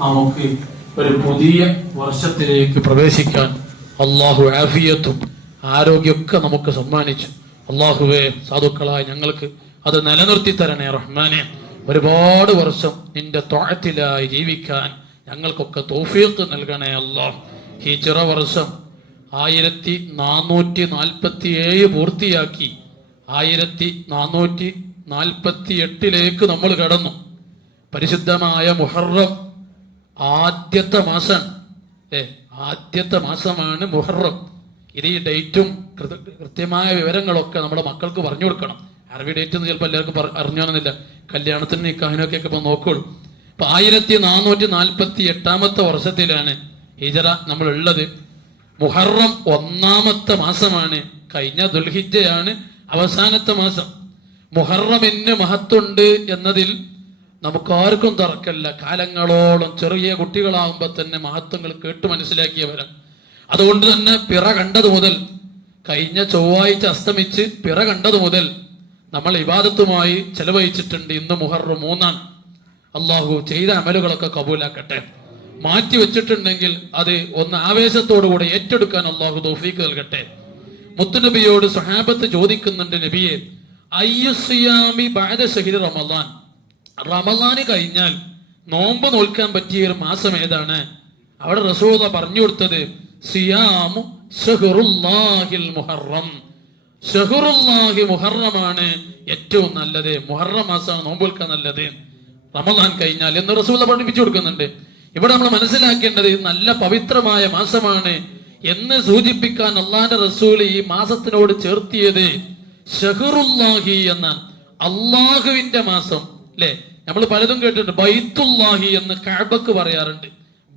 നമുക്ക് ഒരു പുതിയ വർഷത്തിലേക്ക് പ്രവേശിക്കാൻ അള്ളാഹു ആഫിയത്തും ആരോഗ്യമൊക്കെ നമുക്ക് സമ്മാനിച്ചു. അള്ളാഹുവേ, സാധുക്കളായ ഞങ്ങൾക്ക് അത് നിലനിർത്തി തരണേ റഹ്മാനെ. ഒരുപാട് വർഷം നിന്റെ ത്വഅത്തിലായി ജീവിക്കാൻ ഞങ്ങൾക്കൊക്കെ തൗഫീഖ് നൽകണേ അല്ലാഹ്. ഹിജ്റ വർഷം 1447 പൂർത്തിയാക്കി 1448 നമ്മൾ കടന്നു. പരിശുദ്ധമായ മുഹറം ആദ്യത്തെ മാസമാണ് മുഹറം. ഇത് ഈ ഡേറ്റും കൃത്യമായ വിവരങ്ങളൊക്കെ നമ്മുടെ മക്കൾക്ക് പറഞ്ഞു കൊടുക്കണം. അറബി ഡേറ്റ് എന്ന് ചിലപ്പോൾ എല്ലാവർക്കും അറിഞ്ഞോണമെന്നില്ല. കല്യാണത്തിന് നിക്കാഹിനൊക്കെ ഇപ്പൊ നോക്കുള്ളൂ. ഇപ്പൊ 1448 വർഷത്തിലാണ് ഹിജ്റ നമ്മൾ ഉള്ളത്. മുഹറം 1ാമത്തെ മാസമാണ്. കഴിഞ്ഞ ദുൽഹിജ്ജയാണ് അവസാനത്തെ മാസം. മുഹറമിന് മഹത്തുണ്ട് എന്നതിൽ നമുക്കാർക്കും തർക്കമില്ല. കാലങ്ങളോളം ചെറിയ കുട്ടികളാകുമ്പോൾ തന്നെ മഹത്വങ്ങൾ കേട്ട് മനസ്സിലാക്കിയവരാണ്. അതുകൊണ്ട് തന്നെ പിറ കണ്ടത് മുതൽ, കഴിഞ്ഞ ചൊവ്വാഴ്ച അസ്തമിച്ച് പിറ കണ്ടത് മുതൽ നമ്മൾ ഇബാദത്തുമായി ചെലവഴിച്ചിട്ടുണ്ട്. ഇന്ന് മുഹറം 3. അള്ളാഹു ചെയ്ത അമലുകളൊക്കെ കബൂലാക്കട്ടെ. മാറ്റി വെച്ചിട്ടുണ്ടെങ്കിൽ അത് ഒന്ന് ആവേശത്തോടുകൂടെ ഏറ്റെടുക്കാൻ അള്ളാഹു തൗഫീഖ് നൽകട്ടെ. മുത്തുനബിയോട് സ്വഹാബത്ത് ചോദിക്കുന്നുണ്ട്, നബിയെ, അയ്യുസിയാമി ബഅദ ശഹ്രി റമളാൻ, റമളാന് കഴിഞ്ഞാൽ നോമ്പ് നോൽക്കാൻ പറ്റിയ ഒരു മാസം ഏതാണ്? അവിടെ റസൂല പറഞ്ഞു കൊടുത്തത് സിയാമു ശഹ്റുല്ലാഹിൽ മുഹറം, ശഹ്റുല്ലാഹി മുഹറമാണ് ഏറ്റവും നല്ലത്. മുഹറം മാസമാണ് നോമ്പ് നോൽക്കാൻ നല്ലത് റമളാൻ കഴിഞ്ഞാൽ എന്ന് റസൂല പഠിപ്പിച്ചു കൊടുക്കുന്നുണ്ട്. ഇവിടെ നമ്മൾ മനസ്സിലാക്കേണ്ടത് നല്ല പവിത്രമായ മാസമാണ് എന്ന് സൂചിപ്പിക്കാൻ അള്ളാന്റെ റസൂൽ ഈ മാസത്തിനോട് ചേർത്തിയത് ശഹ്റുല്ലാഹി എന്നാണ്. അള്ളാഹുവിന്റെ മാസം അല്ലെ? നമ്മൾ പലതും കേട്ടിട്ടുണ്ട്. ബൈത്തുല്ലാഹി എന്ന് കഅബക്ക് പറയാറുണ്ട്,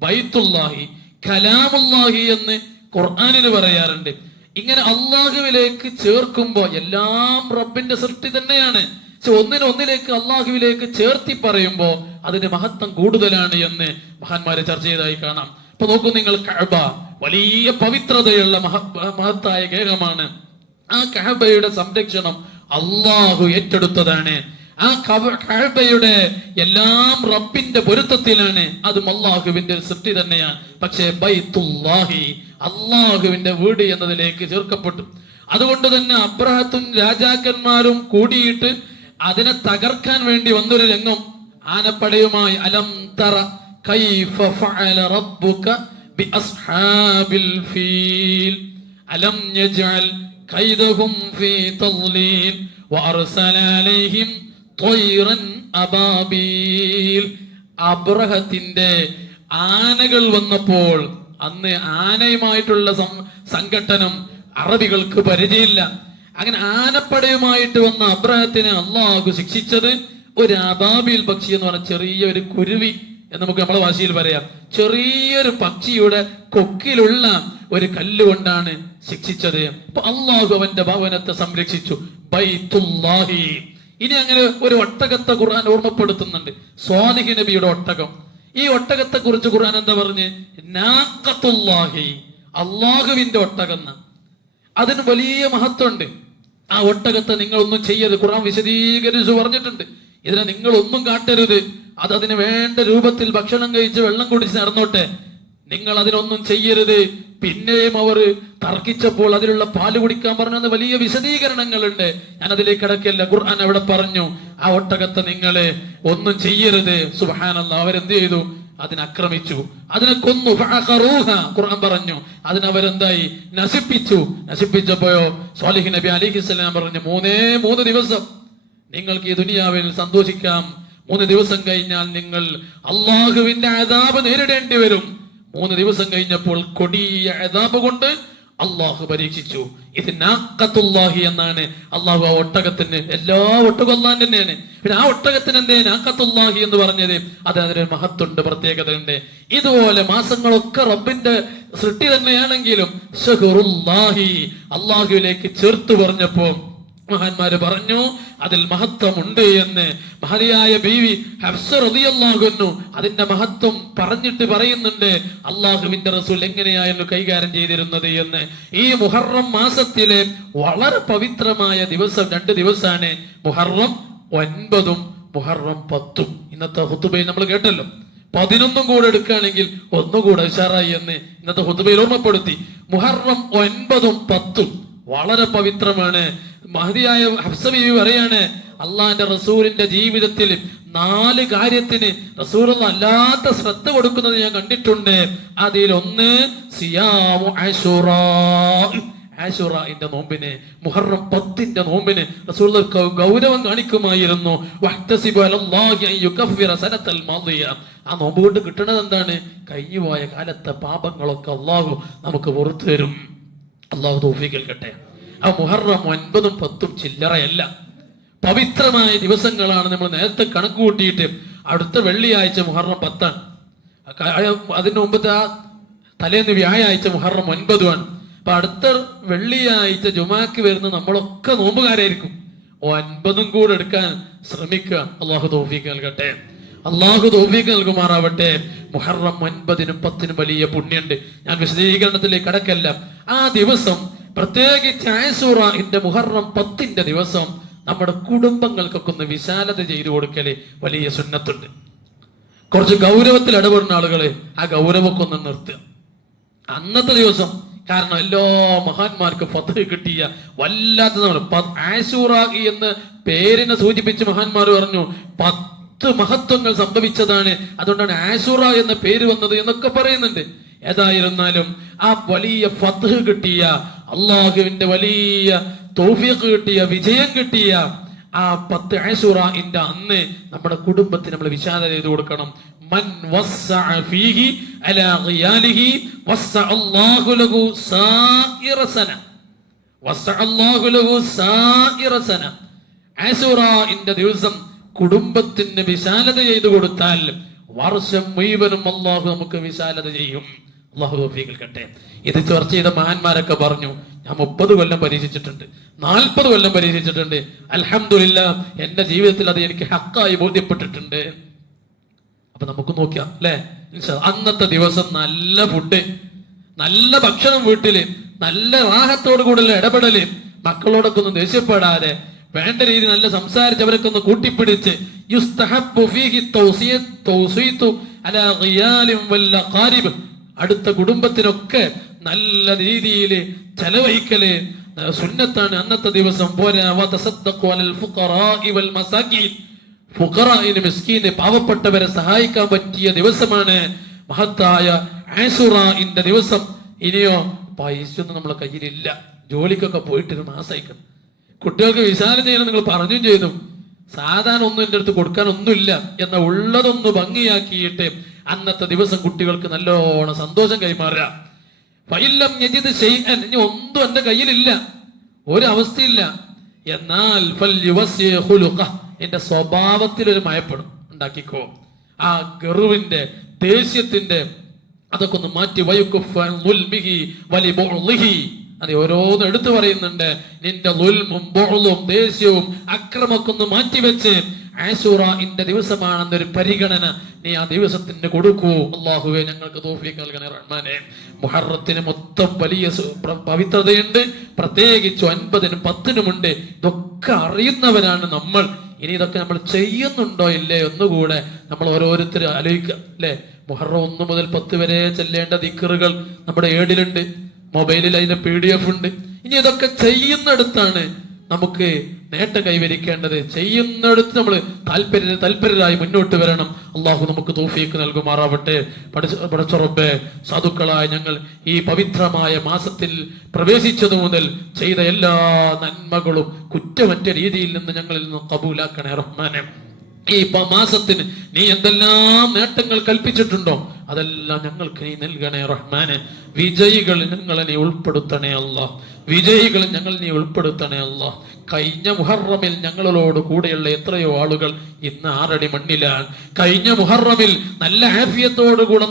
ബൈത്തുല്ലാഹി, കലാമുല്ലാഹി എന്ന് ഖുർആനിന് പറയാറുണ്ട്. ഇങ്ങനെ അള്ളാഹുവിലേക്ക് ചേർക്കുമ്പോ എല്ലാം റബ്ബിന്റെ സൃഷ്ടി തന്നെയാണ്. പക്ഷെ ഒന്നിലേക്ക് അള്ളാഹുവിലേക്ക് ചേർത്തി പറയുമ്പോ അതിന്റെ മഹത്വം കൂടുതലാണ് എന്ന് മഹാന്മാരെ ചർച്ച ചെയ്തതായി കാണാം. ഇപ്പൊ നോക്കൂ നിങ്ങൾ, കഅബ വലിയ പവിത്രതയുള്ള മഹത്തായ ഗേഹമാണ്. ആ കഅബയുടെ സംരക്ഷണം അള്ളാഹു ഏറ്റെടുത്തതാണ്. ആ കഅബയുടെ എല്ലാം റബ്ബിന്റെ പൊരുത്തത്തിലാണ്. അതും അള്ളാഹുവിന്റെ സൃഷ്ടി തന്നെയാണ്. പക്ഷേ ബൈത്തുല്ലാഹി, അള്ളാഹുവിന്റെ വീട് എന്നതിലേക്ക് ചേർക്കപ്പെട്ടു. അതുകൊണ്ട് തന്നെ അബ്രഹത്തും രാജാക്കന്മാരും കൂടിയിട്ട് അതിനെ തകർക്കാൻ വേണ്ടി വന്നൊരു രംഗം ആനപ്പടയുമായി. അലം തറ കൈഫ ഫഅല റബ്ബുക ബിഅസ്ഹാബിൽ ഫീൽ അലം യജ്അൽ കൈദഹും ഫീ തദ്ലീൽ വഅർസല അലൈഹിം ത്വയ്റൻ അബാബീൽ. അബ്രഹത്തിന്റെ ആനകൾ വന്നപ്പോൾ അന്ന് ആനയുമായിട്ടുള്ള സംഘട്ടനം അറബികൾക്ക് പരിചയമില്ല. അങ്ങനെ ആനപ്പടയുമായിട്ട് വന്ന അബ്രഹത്തിനെ അള്ളാഹു ശിക്ഷിച്ചത് ഒരു അബാബീൽ പക്ഷി എന്ന് പറഞ്ഞ ചെറിയൊരു കുരുവി എന്ന് നമുക്ക് നമ്മളെ ഭാഷയിൽ പറയാം. ചെറിയൊരു പക്ഷിയുടെ കൊക്കിലുള്ള ഒരു കല്ലുകൊണ്ടാണ് ശിക്ഷിച്ചത്. അപ്പൊ അള്ളാഹു അവന്റെ ഭവനത്തെ സംരക്ഷിച്ചു. ബൈത്തുല്ലാഹി. ഇനി അങ്ങനെ ഒരു ഒട്ടകത്തെ ഖുർആൻ ഓർമ്മപ്പെടുത്തുന്നുണ്ട്, സ്വാലിഹ് നബിയുടെ ഒട്ടകം. ഈ ഒട്ടകത്തെ കുറിച്ച് ഖുർആൻ എന്താ പറഞ്ഞ്? നാഖത്തുല്ലാഹി, അള്ളാഹുവിന്റെ ഒട്ടകം. അതിന് വലിയ മഹത്വമുണ്ട്. ആ ഒട്ടകത്തെ നിങ്ങൾ ഒന്നും ചെയ്യരുത്. ഖുർആൻ വിശദീകരിച്ച് പറഞ്ഞിട്ടുണ്ട്. ഇതിനെ നിങ്ങൾ ഒന്നും കാട്ടരുത്. അത് അതിന് വേണ്ട രൂപത്തിൽ ഭക്ഷണം കഴിച്ച് വെള്ളം കുടിച്ച് നടന്നോട്ടെ, നിങ്ങൾ അതിനൊന്നും ചെയ്യരുത്. പിന്നെയും അവർ തർക്കിച്ചപ്പോൾ അതിലുള്ള പാല് കുടിക്കാൻ പറഞ്ഞത് വലിയ വിശദീകരണങ്ങളുണ്ട്. ഞാൻ അതിലേക്ക് കിടക്കില്ല. ഖുർആൻ അവിടെ പറഞ്ഞു ആ ഒട്ടകത്തെ നിങ്ങള് ഒന്നും ചെയ്യരുത്. സുബ്ഹാനല്ലാഹ്. അവരെന്ത് ചെയ്തു? അതിനാക്രമിച്ചു, അതിനെ കൊന്നു. ഖുർആൻ പറഞ്ഞു അതിനവരെന്തായി? നശിപ്പിച്ചപ്പോയോ സ്വാലിഹ് നബി അലൈഹിസ്സലാം പറഞ്ഞു, 3 ദിവസം നിങ്ങൾക്ക് ഈ ദുനിയാവിൽ സന്തോഷിക്കാം. 3 ദിവസം കഴിഞ്ഞാൽ നിങ്ങൾ അള്ളാഹുവിന്റെ അദാബ് നേരിടേണ്ടി വരും. 3 ദിവസം കഴിഞ്ഞപ്പോൾ കൊടിയ അദാബ് കൊണ്ട് അള്ളാഹു പരീക്ഷിച്ചു. ഇത് നാഖത്തുല്ലാഹി എന്നാണ്. അള്ളാഹു ആ ഒട്ടകത്തിന്, എല്ലാ ഒട്ടകം അല്ലാഹ് തന്നെയാണ്. പിന്നെ ആ ഒട്ടകത്തിന് എന്തേ നാഖത്തുല്ലാഹി എന്ന് പറഞ്ഞത്? അതിനൊരു മഹത്തുണ്ട്, പ്രത്യേകത ഉണ്ട്. ഇതുപോലെ മാസങ്ങളൊക്കെ റബ്ബിന്റെ സൃഷ്ടി തന്നെയാണെങ്കിലും ശഹ്റുല്ലാഹി, അള്ളാഹുവിലേക്ക് ചേർത്ത് പറഞ്ഞപ്പോ മഹാന്മാര് പറഞ്ഞു അതിൽ മഹത്വമുണ്ട് എന്ന്. മഹതിയായ ബീവി ഹഫ്സ റളിയല്ലാഹു അൻഹു അതിന്റെ മഹത്വം പറഞ്ഞിട്ട് പറയുന്നുണ്ട് അള്ളാഹുവിന്റെ റസൂൽ എങ്ങനെയായിരുന്നു കൈകാര്യം ചെയ്തിരുന്നത് എന്ന്. ഈ മുഹറം മാസത്തിലെ വളരെ പവിത്രമായ ദിവസം 2 ദിവസമാണ്, മുഹറം 9 മുഹറം 10. ഇന്നത്തെ ഖുതുബയിൽ നമ്മൾ കേട്ടല്ലോ. 11 കൂടെ എടുക്കുകയാണെങ്കിൽ ഒന്നുകൂടെ ഉഷാറായി എന്ന് ഇന്നത്തെ ഖുതുബയിൽ ഓർമ്മപ്പെടുത്തി. മുഹറം 9ഉം 10ഉം വളരെ പവിത്രമാണ്. മഹദിയായ ഹഫ്സ ബീവി പറയാണ്, അള്ളാന്റെ റസൂലിന്റെ ജീവിതത്തിൽ 4 കാര്യത്തിന് റസൂൽ അല്ലാത്ത ശ്രദ്ധ കൊടുക്കുന്നത് ഞാൻ കണ്ടിട്ടുണ്ട്. അതിലൊന്ന് സിയാമു ആശുറാ, ആശുറാന്റെ നോമ്പിന്, മുഹറം 10ന്റെ നോമ്പിന് റസൂൽ ഗൗരവം കാണിക്കുമായിരുന്നു. ആ നോമ്പ് കൊണ്ട് കിട്ടുന്നത് എന്താണ്? കഴിഞ്ഞുപോയ കാലത്തെ പാപങ്ങളൊക്കെ അള്ളാഹു നമുക്ക് പുറത്തു തരും. അള്ളാഹു തൗഫീഖ് നൽകട്ടെ. ആ മുഹറം 9ഉം 10ഉം ചില്ലറയല്ല, പവിത്രമായ ദിവസങ്ങളാണ്. നമ്മൾ നേരത്തെ കണക്ക് കൂട്ടിയിട്ട് അടുത്ത വെള്ളിയാഴ്ച മുഹറം 10ആണ്, അതിന് മുമ്പത്തെ ആ തലേന്ന് വ്യാഴാഴ്ച മുഹറം 9ആണ്. അപ്പൊ അടുത്ത വെള്ളിയാഴ്ച ജുമാക്ക് വരുന്ന നമ്മളൊക്കെ നോമ്പുകാരായിരിക്കും. 9ഉം കൂടെ എടുക്കാൻ ശ്രമിക്കുക. അള്ളാഹു തൗഫീഖ് നൽകട്ടെ, അള്ളാഹു തൗഫീഖ് നൽകുമാറാവട്ടെ. മുഹറം 9നും 10നും വലിയ പുണ്യുണ്ട്. ഞാൻ വിശദീകരണത്തിലേക്ക് കടക്കല്ല. ആ ദിവസം പ്രത്യേകിച്ച് ആശൂറയുടെ മുഹറം 10ന്റെ ദിവസം നമ്മുടെ കുടുംബങ്ങൾക്കൊക്കെ ഒന്ന് വിശാലത ചെയ്തു കൊടുക്കല് വലിയ സുന്നത്തുണ്ട്. കുറച്ച് ഗൗരവത്തിൽ ഇടപെടുന്ന ആളുകളെ ആ ഗൗരവമൊക്കെ ഒന്ന് നിർത്തുക അന്നത്തെ ദിവസം. കാരണം എല്ലാ മഹാന്മാർക്ക് ഫത്ഹ് കിട്ടിയ വല്ലാത്ത ആശൂറ എന്ന് പേരിനെ സൂചിപ്പിച്ച് മഹാന്മാർ പറഞ്ഞു 10 മഹത്വങ്ങൾ സംഭവിച്ചതാണ്, അതുകൊണ്ടാണ് ആശൂറ എന്ന പേര് വന്നത് എന്നൊക്കെ പറയുന്നുണ്ട്. ഏതായിരുന്നാലും ആ വലിയ ഫത്ഹ് കിട്ടിയ, അള്ളാഹുവിന്റെ വലിയ തൗഫീഖ് കിട്ടിയ, വിജയം കിട്ടിയ ആ 10 ആശൂറന്റെ അന്ന് നമ്മുടെ കുടുംബത്തിന് നമ്മൾ വിശാലത ചെയ്തു കൊടുക്കണം. മൻ വസ്സഅ ഫീഹി അലാ ഖിയാലിഹി വസ്സഅ അല്ലാഹു ലഹു സായിറ സന, വസ്സഅ അല്ലാഹു ലഹു സായിറ സന. ആശൂറന്റെ ദിവസം കുടുംബത്തിന് വിശാലത ചെയ്തു കൊടുത്താൽ വർഷം മുഴുവനും അള്ളാഹു നമുക്ക് വിശാലത ചെയ്യും. അള്ളാഹു തൗഫീഖ് നൽകട്ടെ. ഇത് ചർച്ച ചെയ്ത മഹാന്മാരൊക്കെ പറഞ്ഞു, ഞാൻ 30 കൊല്ലം പരീക്ഷിച്ചിട്ടുണ്ട്, 40 കൊല്ലം പരീക്ഷിച്ചിട്ടുണ്ട്, അൽഹംദുലില്ലാഹ് എന്റെ ജീവിതത്തിൽ അത് എനിക്ക് ഹക്കായി ബോധ്യപ്പെട്ടിട്ടുണ്ട്. അപ്പൊ നമുക്ക് നോക്കിയാ അല്ലെ, അന്നത്തെ ദിവസം നല്ല ഫുഡ്, നല്ല ഭക്ഷണം, വീട്ടില് നല്ല റാഹത്തോടു കൂടെയുള്ള ഇടപെടല്, മക്കളോടൊക്കെ ഒന്നും ദേഷ്യപ്പെടാതെ വേണ്ട രീതി നല്ല സംസാരിച്ച് അവരൊക്കെ ഒന്ന് കൂട്ടിപ്പിടിച്ച് യുസ്തഹബ്ബു ഫീഹി തൗസീതു അലാ ഖിയാലിൻ വൽ ഖാരിബ്, അടുത്ത കുടുംബത്തിനൊക്കെ നല്ല രീതിയിൽ ചെലവഴിക്കല് സുന്നത്താണ് അന്നത്തെ ദിവസം. പോരാ വതസദ്ദഖു അലൽ ഫുഖറാഇ വൽ മസാകീൻ, ഫുഖറാഇന് മിസ്കീന് പാവപ്പെട്ടവരെ സഹായിക്കാൻ പറ്റിയ ദിവസമാണ് മഹത്തായ ആശൂറന്റെ ദിവസം. ഇനിയോ പൈസ ഒന്നും നമ്മളെ കയ്യിലില്ല, ജോലിക്കൊക്കെ പോയിട്ട് 1 മാസമായിക്കണം. കുട്ടികൾക്ക് വിശാലം ചെയ്യണം നിങ്ങൾ പറഞ്ഞു ചെയ്തു, സാധാരണ ഒന്നും എൻ്റെ അടുത്ത് കൊടുക്കാനൊന്നുമില്ല എന്ന ഉള്ളതൊന്ന് ഭംഗിയാക്കിയിട്ട് അന്നത്തെ ദിവസം കുട്ടികൾക്ക് നല്ലോണം സന്തോഷം കൈമാറുക. ഫഇല്ലം യജിദ് ശൈഅൻ, ഇനി ഒന്നും എൻ്റെ കയ്യിലില്ല, ഒരവസ്ഥയില്ല, എന്നാൽ ഫൽയുവസ്സി ഖുലുഖഹ്, എന്റെ സ്വഭാവത്തിൽ ഒരു മയപ്പെടും ഉണ്ടാക്കിക്കോ. ആ ഗർവിന്റെ, ദേഷ്യത്തിന്റെ അതൊക്കെ ഒന്ന് മാറ്റി വയുക്കുഫൻ ളുൽമിഹി വലിബുളിഹി, അത് ഓരോന്നും എടുത്തു പറയുന്നുണ്ട്. നിന്റെ ളുൽമും ബുളും ദേഷ്യവും അക്രമൊക്കെ ഒന്ന് മാറ്റിവെച്ച് ആശൂറന്റെ ദിവസമാണെന്നൊരു പരിഗണന നീ ആ ദിവസത്തിന് കൊടുക്കൂ. അല്ലാഹുവേ ഞങ്ങൾക്ക് തൗഫീഖ് നൽകണേ റഹ്മാനെ. മുഹറത്തിന് മൊത്തം വലിയ പവിത്രതയുണ്ട്, പ്രത്യേകിച്ച് 9നും 10നും ഉണ്ട്. ഇതൊക്കെ അറിയുന്നവരാണ് നമ്മൾ. ഇനി ഇതൊക്കെ നമ്മൾ ചെയ്യുന്നുണ്ടോ ഇല്ലേ ഒന്നുകൂടെ നമ്മൾ ഓരോരുത്തർ ആലോചിക്കുക അല്ലെ. മുഹറം 1 മുതൽ 10 വരെ ചെല്ലേണ്ട ദിക്റുകൾ നമ്മുടെ ഏടിലുണ്ട്, മൊബൈലിൽ അതിന്റെ PDF ഉണ്ട്. ഇനി ഇതൊക്കെ ചെയ്യുന്നിടത്താണ് നമുക്ക് നേട്ടം കൈവരിക്കേണ്ടത്. ചെയ്യുന്നിടത്ത് നമ്മൾ താല്പര്യരായി മുന്നോട്ട് വരണം. അള്ളാഹു നമുക്ക് തൗഫീഖ് നൽകുമാറാവട്ടെ. പടച്ച റബ്ബേ, സാധുക്കളായ ഞങ്ങൾ ഈ പവിത്രമായ മാസത്തിൽ പ്രവേശിച്ചതു മുതൽ ചെയ്ത എല്ലാ നന്മകളും കുറ്റമറ്റ രീതിയിൽ നിന്ന് ഞങ്ങളിൽ നിന്ന് കബൂലാക്കണേ റഹ്മാനെ. ഈ മാസത്തിന് നീ എന്തെല്ലാം നേട്ടങ്ങൾ കൽപ്പിച്ചിട്ടുണ്ടോ അതെല്ലാം ഞങ്ങൾക്ക് നീ നൽകണേ റഹ്മാനെ. വിജയികൾ ഞങ്ങളെ നീ ഉൾപ്പെടുത്തണേ അല്ലാഹ്, വിജയികൾ ഞങ്ങൾ നീ ഉൾപ്പെടുത്തണേ അല്ലാഹ്. കഴിഞ്ഞ മുഹറമിൽ ഞങ്ങളോട് കൂടെയുള്ള എത്രയോ ആളുകൾ ഇന്ന് 6 അടി മണ്ണിലാണ്. കഴിഞ്ഞ മുഹറമിൽ നല്ല ആഫിയത്തോടുകൂടെ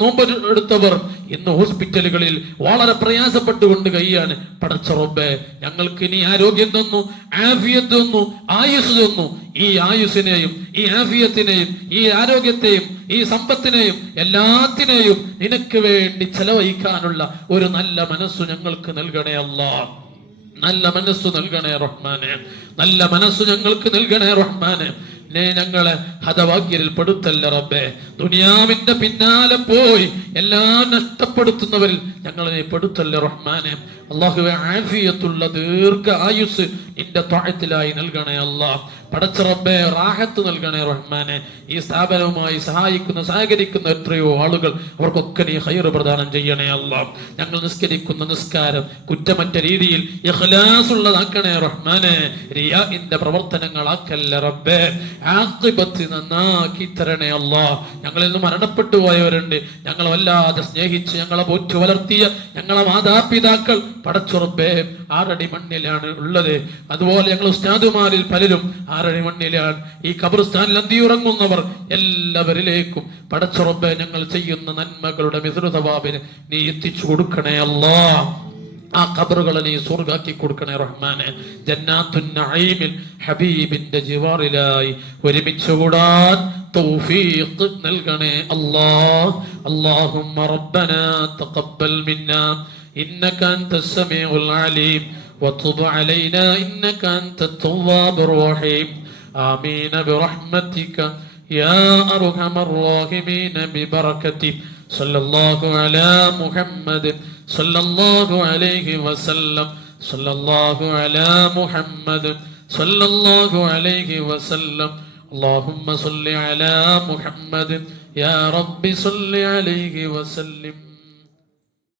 നോമ്പെടുത്തവർ ഇന്ന് ഹോസ്പിറ്റലുകളിൽ വളരെ പ്രയാസപ്പെട്ടുകൊണ്ട് കഴിയാണ്. പടച്ച റബ്ബേ, ഞങ്ങൾക്ക് നീ ആരോഗ്യം തന്നു, ആഫിയത്ത് തന്നു, ആയുസ് തന്നു. ഈ ആയുസിനെയും ഈ ആഫിയത്തിനെയും ഈ ആരോഗ്യത്തെയും ഈ സമ്പത്തിനെയും എല്ലാത്തിനെയും നിനക്ക് വേണ്ടി ചെലവഴിക്കാനുള്ള ഒരു നല്ല മനസ്സു ഞങ്ങൾക്ക് നൽകണേ അല്ലാഹ്. നല്ല മനസ്സു നൽകണേ റഹ്മാനെ, നല്ല മനസ്സു ഞങ്ങൾക്ക് നൽകണേ റഹ്മാനെ. ഞങ്ങളെ ഹതഭാഗ്യരിൽ പെടുത്തല്ല റബ്ബേ. ദുനിയാവിന്റെ പിന്നാലെ പോയി എല്ലാം നഷ്ടപ്പെടുത്തുന്നവരിൽ ഞങ്ങളെ പെടുത്തല്ല റഹ്മാനെ. അല്ലാഹുവേ, ആഫിയത്തുള്ള ദീർഘ ആയുസ് നിന്റെ ത്വഅത്തിലായി നൽകണേ അല്ലാഹ്. പടച്ച റബ്ബേ, റാഹത്ത് നൽകണേ റഹ്മാനെ. ഈ സ്ഥാപനവുമായി സഹായിക്കുന്ന സഹകരിക്കുന്ന എത്രയോ ആളുകൾ, അവർക്കൊക്കെ നീ ഖൈർ പ്രദാനം ചെയ്യണേ അല്ലാഹ്. ഞങ്ങൾ നിസ്കരിക്കുന്ന നിസ്കാരം കുറ്റമറ്റ രീതിയിൽ ഇഖ്ലാസുള്ളതാക്കണേ റഹ്മാനെ. റിയാഇന്റെ പ്രവർത്തനങ്ങളാക്കല്ല റബ്ബേ. ആഖിബത്ത് നന്നാക്കി തരണേ അല്ലാഹ്. ഞങ്ങളിൽ നിന്ന് മരണപ്പെട്ടു പോയവരുണ്ട്, ഞങ്ങൾ വല്ലാതെ സ്നേഹിച്ച് ഞങ്ങളെ പോറ്റു വളർത്തിയ ഞങ്ങളെ മാതാപിതാക്കൾ പടച്ചുറപ്പേ 6 അടി മണ്ണിലാണ് ഉള്ളത്. അതുപോലെ ഞങ്ങൾ ഉസ്താദുമാരിൽ പലരും 6 അടി മണ്ണിലാണ്. ഈ ഖബർസ്ഥാനിൽ അന്തിയുറങ്ങുന്നവർ എല്ലാവരിലേക്കും പടച്ചുറപ്പേ ഞങ്ങൾ ചെയ്യുന്ന നന്മകളുടെ മിസ്റുതവാബിന് നീ എത്തിച്ചു കൊടുക്കണേ അല്ലാഹ്. ആ ഖബറുകളെ നീ സ്വർഗ്ഗാക്കി കൊടുക്കണേ റഹ്മാനെ. ജന്നാത്തുൻ നഈമിൽ ഹബീബിന്റെ ജിവാറിലായി ഒരുമിച്ച് കൂടാൻ തൗഫീഖ് നൽകണേ അല്ലാഹ്. അല്ലാഹുമ്മ റബ്ബനാ തഖബ്ബൽ മിന്നാ إنك أنت السميع العليم وتب علينا إنك أنت التواب الرحيم آمين برحمتك يا أرحم الراحمين ببركته صلى الله على محمد صلى الله عليه وسلم صلى الله على محمد صلى الله عليه وسلم اللهم صل على محمد يا رب صل عليه وسلم.